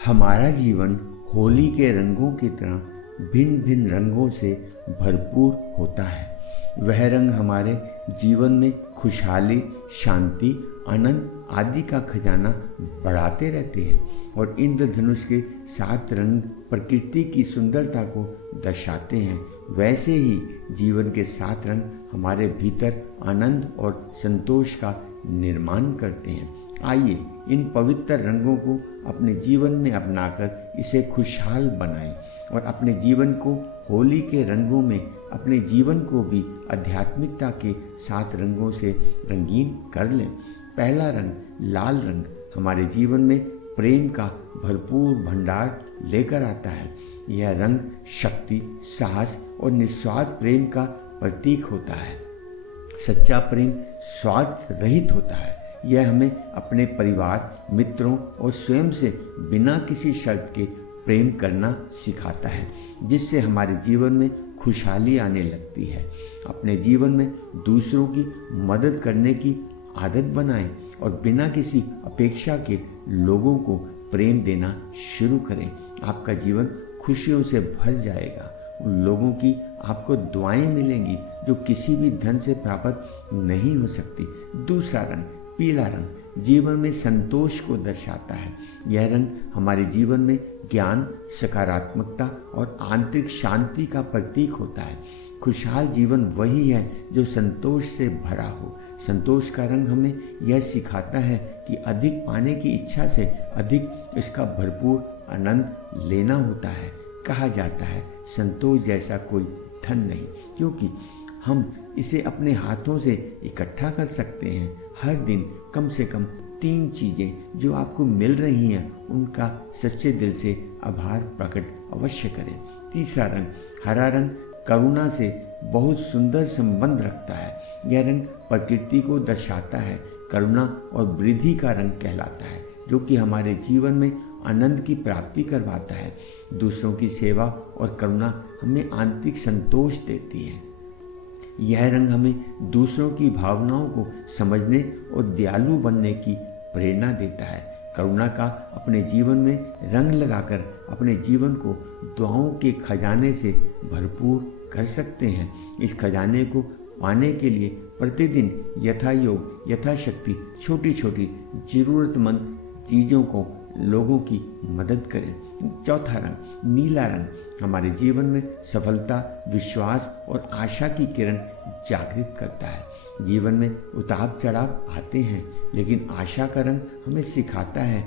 हमारा जीवन होली के रंगों की तरह भिन्न भिन्न रंगों से भरपूर होता है। वह रंग हमारे जीवन में खुशहाली, शांति, आनंद आदि का खजाना बढ़ाते रहते हैं और इंद्रधनुष के 7 रंग प्रकृति की सुंदरता को दर्शाते हैं। वैसे ही जीवन के 7 रंग हमारे भीतर आनंद और संतोष का निर्माण करते हैं। आइए इन पवित्र रंगों को अपने जीवन में अपनाकर इसे खुशहाल बनाएं और अपने जीवन को होली के रंगों में, अपने जीवन को भी आध्यात्मिकता के 7 रंगों से रंगीन कर लें। पहला रंग लाल रंग हमारे जीवन में प्रेम का भरपूर भंडार लेकर आता है। यह रंग शक्ति, साहस और निस्वार्थ प्रेम का प्रतीक होता है। सच्चा प्रेम स्वार्थ रहित होता है। यह हमें अपने परिवार, मित्रों और स्वयं से बिना किसी शर्त के प्रेम करना सिखाता है, जिससे हमारे जीवन में खुशहाली आने लगती है। अपने जीवन में दूसरों की मदद करने की आदत बनाएं और बिना किसी अपेक्षा के लोगों को प्रेम देना शुरू करें। आपका जीवन खुशियों से भर जाएगा। उन लोगों की आपको दुआएं मिलेंगी जो किसी भी धन से प्राप्त नहीं हो सकती। दूसरा रंग पीला रंग जीवन में संतोष को दर्शाता है। यह रंग हमारे जीवन में ज्ञान, सकारात्मकता और आंतरिक शांति का प्रतीक होता है। खुशहाल जीवन वही है जो संतोष से भरा हो। संतोष का रंग हमें यह सिखाता है कि अधिक पाने की इच्छा से अधिक इसका भरपूर आनंद लेना होता है। कहा जाता है संतोष जैसा कोई धन नहीं, क्योंकि हम इसे अपने हाथों से इकट्ठा कर सकते हैं। हर दिन कम से कम 3 चीजें जो आपको मिल रही हैं उनका सच्चे दिल से आभार प्रकट अवश्य करें। तीसरा रंग हरा रंग करुणा से बहुत सुंदर संबंध रखता है। यह रंग प्रकृति को दर्शाता है। करुणा और वृद्धि का रंग कहलाता है, जो कि हमारे जीवन में आनंद की प्राप्ति करवाता है। दूसरों की सेवा और करुणा हमें आंतरिक संतोष देती है। यह रंग हमें दूसरों की भावनाओं को समझने और दयालु बनने की प्रेरणा देता है। करुणा का अपने जीवन में रंग लगाकर अपने जीवन को दुआओं के खजाने से भरपूर कर सकते हैं। इस खजाने को पाने के लिए प्रतिदिन यथायोग यथाशक्ति छोटी छोटी जरूरतमंद चीज़ों को, लोगों की मदद करें। चौथा रंग नीला रंग हमारे जीवन में सफलता, विश्वास और आशा की किरण जागृत करता है। जीवन में उतार चढ़ाव आते हैं, लेकिन आशा का रंग हमें सिखाता है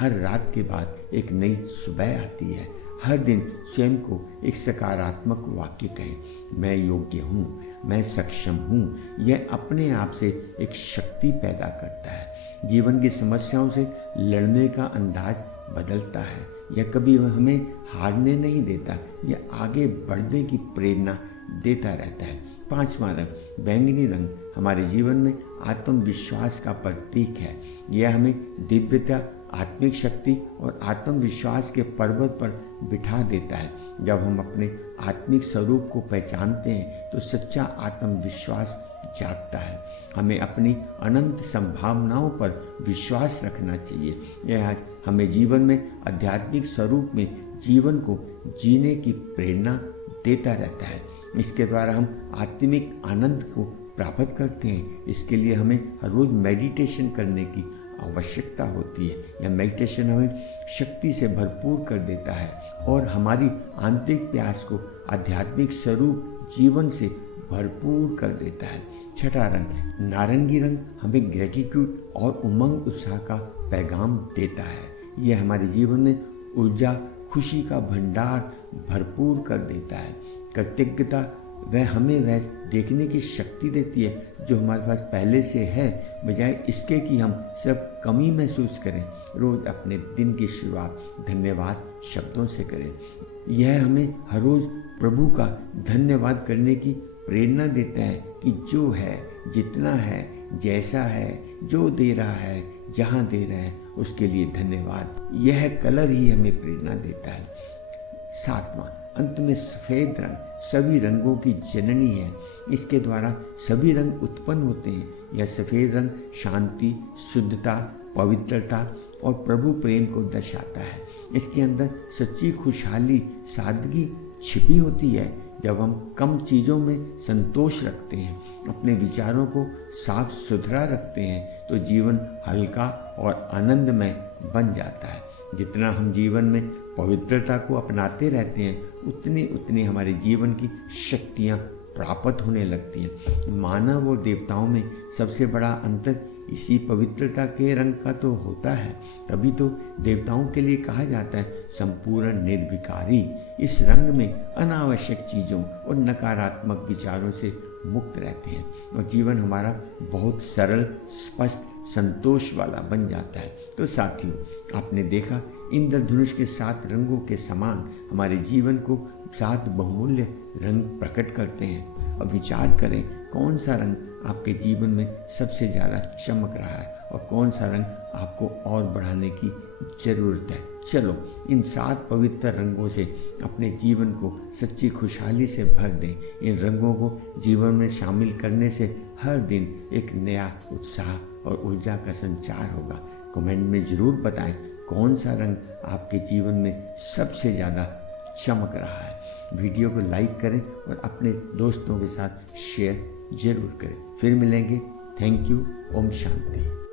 हर रात के बाद एक नई सुबह आती है। हर दिन स्वयं को एक सकारात्मक वाक्य कहें, मैं योग्य हूँ, मैं सक्षम हूँ। यह अपने आप से एक शक्ति पैदा करता है। जीवन की समस्याओं से लड़ने का अंदाज बदलता है। यह कभी हमें हारने नहीं देता, यह आगे बढ़ने की प्रेरणा देता रहता है। 5वां रंग बैंगनी रंग हमारे जीवन में आत्मविश्वास का प्रतीक है। यह हमें दिव्यता, आत्मिक शक्ति और आत्मविश्वास के पर्वत पर बिठा देता है। जब हम अपने आत्मिक स्वरूप को पहचानते हैं तो सच्चा आत्मविश्वास जागता है। हमें अपनी अनंत संभावनाओं पर विश्वास रखना चाहिए। यह हमें जीवन में आध्यात्मिक स्वरूप में जीवन को जीने की प्रेरणा देता रहता है। इसके द्वारा हम आत्मिक आनंद को प्राप्त करते हैं। इसके लिए हमें हर रोज मेडिटेशन करने की आवश्यकता होती है। यह मेडिटेशन हमें शक्ति से भरपूर कर देता है और हमारी आंतरिक प्यास को आध्यात्मिक स्वरूप जीवन से भरपूर कर देता है। छठा रंग नारंगी रंग हमें ग्रेटिट्यूड और उमंग उत्साह का पैगाम देता है। यह हमारे जीवन में ऊर्जा, खुशी का भंडार भरपूर कर देता है। कृतज्ञता वह हमें वह देखने की शक्ति देती है जो हमारे पास पहले से है, बजाय इसके कि हम सिर्फ कमी महसूस करें। रोज अपने दिन की शुरुआत धन्यवाद शब्दों से करें। यह हमें हर रोज प्रभु का धन्यवाद करने की प्रेरणा देता है कि जो है, जितना है, जैसा है, जो दे रहा है, जहाँ दे रहा है, उसके लिए धन्यवाद। यह कलर ही हमें प्रेरणा देता है। 7वां अंत में सफेद रंग सभी रंगों की जननी है। इसके द्वारा सभी रंग उत्पन्न होते हैं। यह सफेद रंग शांति, शुद्धता, पवित्रता और प्रभु प्रेम को दर्शाता है। इसके अंदर सच्ची खुशहाली, सादगी छिपी होती है। जब हम कम चीज़ों में संतोष रखते हैं, अपने विचारों को साफ सुथरा रखते हैं, तो जीवन हल्का और आनंदमय बन जाता है। जितना हम जीवन में पवित्रता को अपनाते रहते हैं, उतनी हमारे जीवन की शक्तियाँ प्राप्त होने लगती हैं। मानव और देवताओं में सबसे बड़ा अंतर इसी पवित्रता के रंग का तो होता है। तभी तो देवताओं के लिए कहा जाता है संपूर्ण निर्विकारी। इस रंग में अनावश्यक चीज़ों और नकारात्मक विचारों से मुक्त रहते हैं और जीवन हमारा बहुत सरल, स्पष्ट, संतोष वाला बन जाता है। तो साथियों, आपने देखा इंद्रधनुष के 7 रंगों के समान हमारे जीवन को 7 बहुमूल्य रंग प्रकट करते हैं। और विचार करें कौन सा रंग आपके जीवन में सबसे ज़्यादा चमक रहा है और कौन सा रंग आपको और बढ़ाने की ज़रूरत है। चलो इन 7 पवित्र रंगों से अपने जीवन को सच्ची खुशहाली से भर दें। इन रंगों को जीवन में शामिल करने से हर दिन एक नया उत्साह और ऊर्जा का संचार होगा। कमेंट में ज़रूर बताएं कौन सा रंग आपके जीवन में सबसे ज़्यादा चमक रहा है। वीडियो को लाइक करें और अपने दोस्तों के साथ शेयर जरूर करें। फिर मिलेंगे। Thank you. ओम शांति।